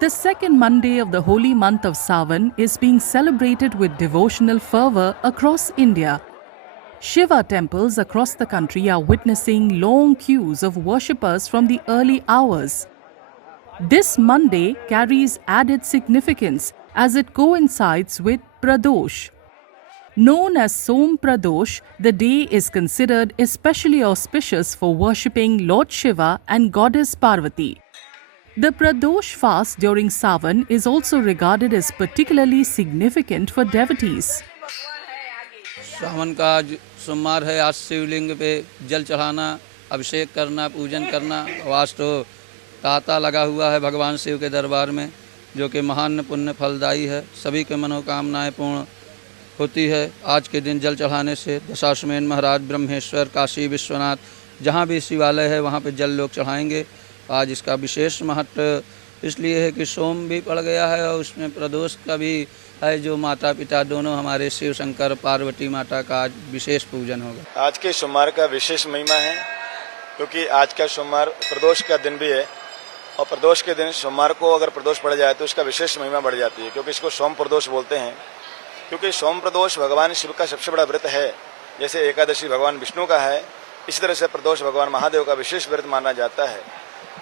The second Monday of the holy month of Sawan is being celebrated with devotional fervour across India. Shiva temples across the country are witnessing long queues of worshippers from the early hours. This Monday carries added significance as it coincides with Pradosh. Known as Som Pradosh, the day is considered especially auspicious for worshipping Lord Shiva and Goddess Parvati. The Pradosh fast during Sawan is also regarded as particularly significant for devotees. सावन का सोमवार है। आज शिवलिंग पे जल चढ़ाना, अभिषेक करना, पूजन करना। आज तो तांता लगा हुआ है भगवान शिव के दरबार में, जो कि महान पुण्य फलदायी है। सभी के मनोकामनाएं पूर्ण होती है। आज के दिन जल चढ़ाने से दशाश्वमेध महाराज, ब्रह्मेश्वर, काशी विश्वनाथ, जहाँ भी शिवालय है वहाँ पे जल लोग चढ़ाएंगे। आज इसका विशेष महत्व इसलिए है कि सोम भी पड़ गया है और उसमें प्रदोष का भी है, जो माता पिता दोनों हमारे शिव शंकर पार्वती माता का आज विशेष पूजन होगा। आज के सोमवार का विशेष महिमा है, क्योंकि आज का सोमवार प्रदोष का दिन भी है और प्रदोष के दिन सोमवार को अगर प्रदोष पड़ जाए तो उसका विशेष महिमा बढ़ जाती है, क्योंकि इसको सोम प्रदोष बोलते हैं। क्योंकि सोम प्रदोष भगवान शिव का सबसे बड़ा व्रत है। जैसे एकादशी भगवान विष्णु का है, इसी तरह से प्रदोष भगवान महादेव का विशेष व्रत माना जाता है।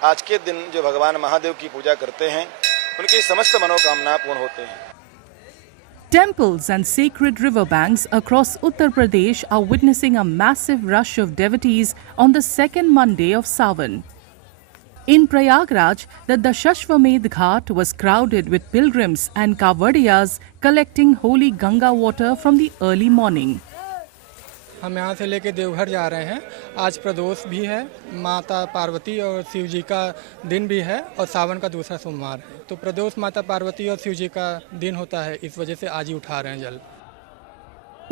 आज के दिन जो भगवान महादेव की पूजा करते हैं उनकी समस्त मनोकामना पूर्ण होते हैं। Temples and sacred riverbanks across Uttar Pradesh are witnessing a massive rush of devotees on the second Monday of Sawan. In Prayagraj, the Dashashwamedh Ghat was crowded with pilgrims and Kavadiyas collecting holy Ganga water from the early morning. हम यहाँ से लेके देवघर जा रहे हैं। आज प्रदोष भी है, माता पार्वती और शिव जी का दिन भी है और सावन का दूसरा सोमवार है। तो प्रदोष माता पार्वती और शिव जी का दिन होता है, इस वजह से आज ही उठा रहे हैं जल।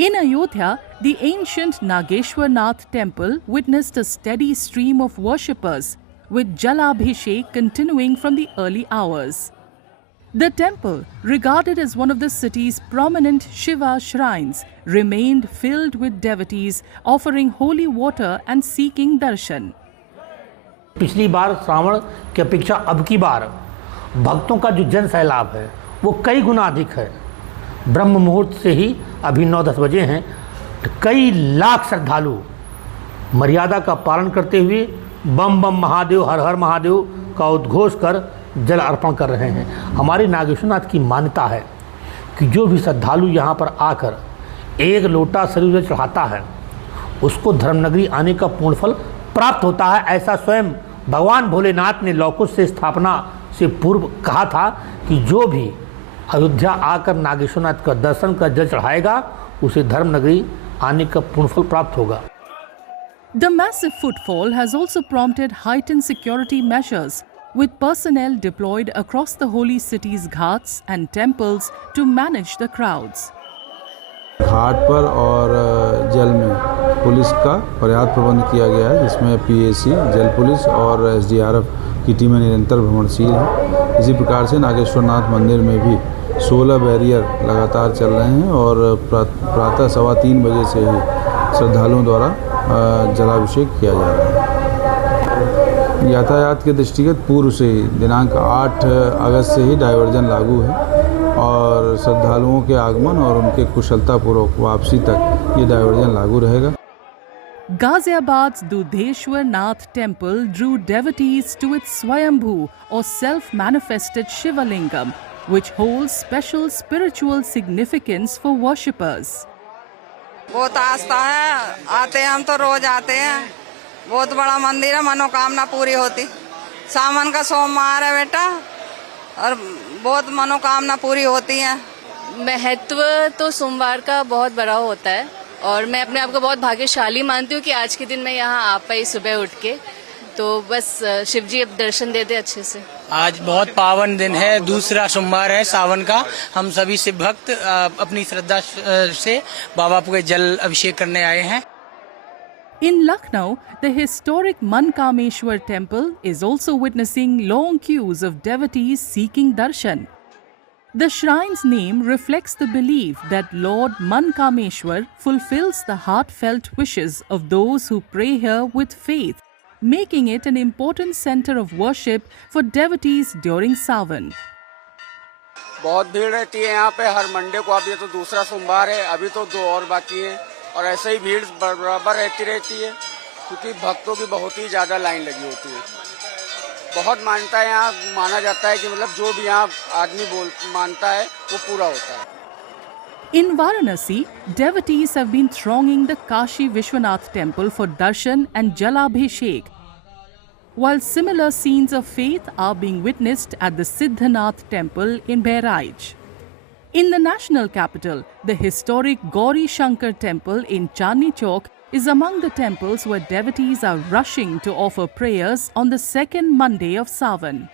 In Ayodhya, the ancient Nageshwar Nath temple witnessed a steady stream of worshippers, with Jalabhishek continuing from the early hours. The temple, regarded as one of the city's prominent Shiva shrines, remained filled with devotees offering holy water and seeking darshan. पिछली बार श्रावण की अपेक्षा अब की बार भक्तों का जो जन सैलाब है वो कई गुना अधिक है। ब्रह्म मुहूर्त से ही अभी 9-10 बजे हैं, कई लाख श्रद्धालु मर्यादा का पालन करते हुए बम बम महादेव, हर हर महादेव का उद्घोष कर जल अर्पण कर रहे हैं। हमारे नागेश्वरनाथ की मान्यता है कि जो भी श्रद्धालु यहाँ पर आकर एक लोटा सरयू जल चढ़ाता है उसको धर्मनगरी आने का पूर्ण फल प्राप्त होता है। ऐसा स्वयं भगवान भोलेनाथ ने लौकुश से स्थापना से पूर्व कहा था कि जो भी अयोध्या आकर नागेश्वरनाथ का दर्शन कर जल चढ़ाएगा उसे धर्मनगरी आने का पूर्ण फल प्राप्त होगा। The massive footfall has also prompted heightened security measures, with personnel deployed across the holy city's ghats and temples to manage the crowds. घाट पर और जल में पुलिस का पर्याप्त प्रबंध किया गया है, जिसमें पीएसी, जल पुलिस और एसडीआरएफ की टीमें निरंतर भ्रमणशील हैं। इसी प्रकार से नागेश्वरनाथ मंदिर में भी 16 बैरियर लगातार चल रहे हैं और प्रातः 3:15 बजे से ही श्रद्धालुओं द्वारा जलाभिषेक किया जा रहा है। यातायात के दृष्टिगत पूर्व से ही दिनांक 8 अगस्त से ही डायवर्जन लागू है और श्रद्धालुओं के आगमन और उनके कुशलतापूर्वक वापसी तक ये डायवर्जन लागू रहेगा। Ghaziabad's Dudheshwar Nath temple drew devotees to its Swayambhu or self-manifested Shivalingam, which holds special spiritual significance for worshippers. बहुत आस्था है, आते हैं हम तो रोज आते हैं। बहुत बड़ा मंदिर है, मनोकामना पूरी होती। सावन का सोमवार है बेटा और बहुत मनोकामना पूरी होती है। महत्व तो सोमवार का बहुत बड़ा होता है और मैं अपने आप को बहुत भाग्यशाली मानती हूँ कि आज के दिन मैं यहाँ आ पाई सुबह उठ के। तो बस शिव जी अब दर्शन दे दे अच्छे से। आज बहुत पावन दिन है, दूसरा सोमवार है सावन का। हम सभी शिव भक्त अपनी श्रद्धा से बाबा के जल अभिषेक करने आए हैं। In Lucknow, the historic Mankameshwar temple is also witnessing long queues of devotees seeking darshan. The shrine's name reflects the belief that Lord Mankameshwar fulfills the heartfelt wishes of those who pray here with faith, making it an important center of worship for devotees during Sawan. बहुत भीड़ रहती है यहाँ पे हर Monday को। अब ये तो दूसरा सोमवार है, अभी तो 2 और बाकी है और ऐसे ही भीड़ बराबर रहती है क्योंकि भक्तों की बहुत ही ज़्यादा लाइन लगी होती है। बहुत मान्यता है यहाँ, माना जाता है कि मतलब जो भी यहाँ आदमी मानता है वो पूरा होता है। In Varanasi, devotees have been thronging the Kashi Vishwanath temple for darshan and jalabhishek, while similar scenes of faith are being witnessed at the Siddhanath temple in Bahraich. In the national capital, the historic Gauri Shankar temple in Chandni Chowk is among the temples where devotees are rushing to offer prayers on the second Monday of Sawan.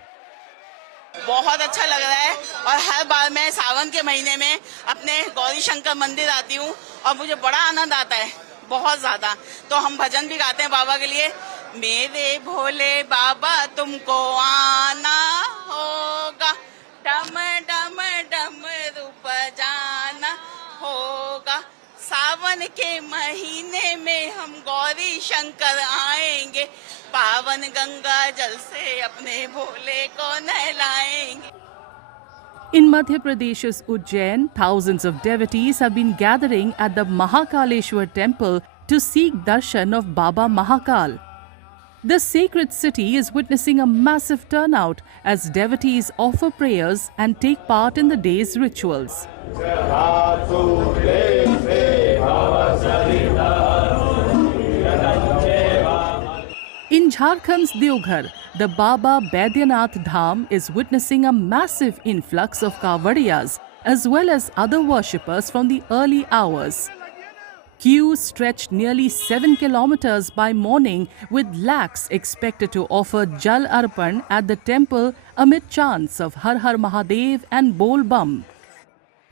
बहुत अच्छा लग रहा है और हर बार मैं सावन के महीने में अपने गौरी शंकर मंदिर आती हूँ और मुझे बड़ा आनंद आता है, बहुत ज्यादा। तो हम भजन भी गाते हैं बाबा के लिए, मेरे भोले बाबा तुमको आना होगा, डम डम डम रूप जाना होगा, सावन के महीने में हम गौरी शंकर आएंगे, पावन गंगा जल से अपने भोले को नहलाएंगे। In Madhya Pradesh's Ujjain, thousands of devotees have been gathering at the Mahakaleshwar temple to seek darshan of Baba Mahakal. The sacred city is witnessing a massive turnout as devotees offer prayers and take part in the day's rituals. In Jharkhand's Deoghar, the Baba Baidyanath Dham is witnessing a massive influx of Kawadiyas as well as other worshippers from the early hours. Queues stretched nearly 7 kilometers by morning with lakhs expected to offer Jal Arpan at the temple amid chants of Har Har Mahadev and Bol Bum.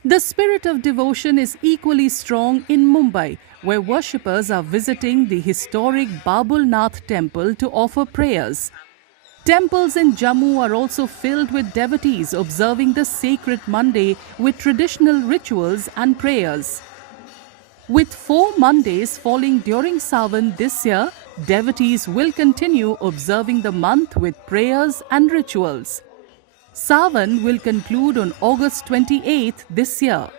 The spirit of devotion is equally strong in Mumbai, where worshippers are visiting the historic Babul Nath temple to offer prayers. Temples in Jammu are also filled with devotees observing the sacred Monday with traditional rituals and prayers. With 4 Mondays falling during Sawan this year, devotees will continue observing the month with prayers and rituals. Sawan will conclude on August 28th this year.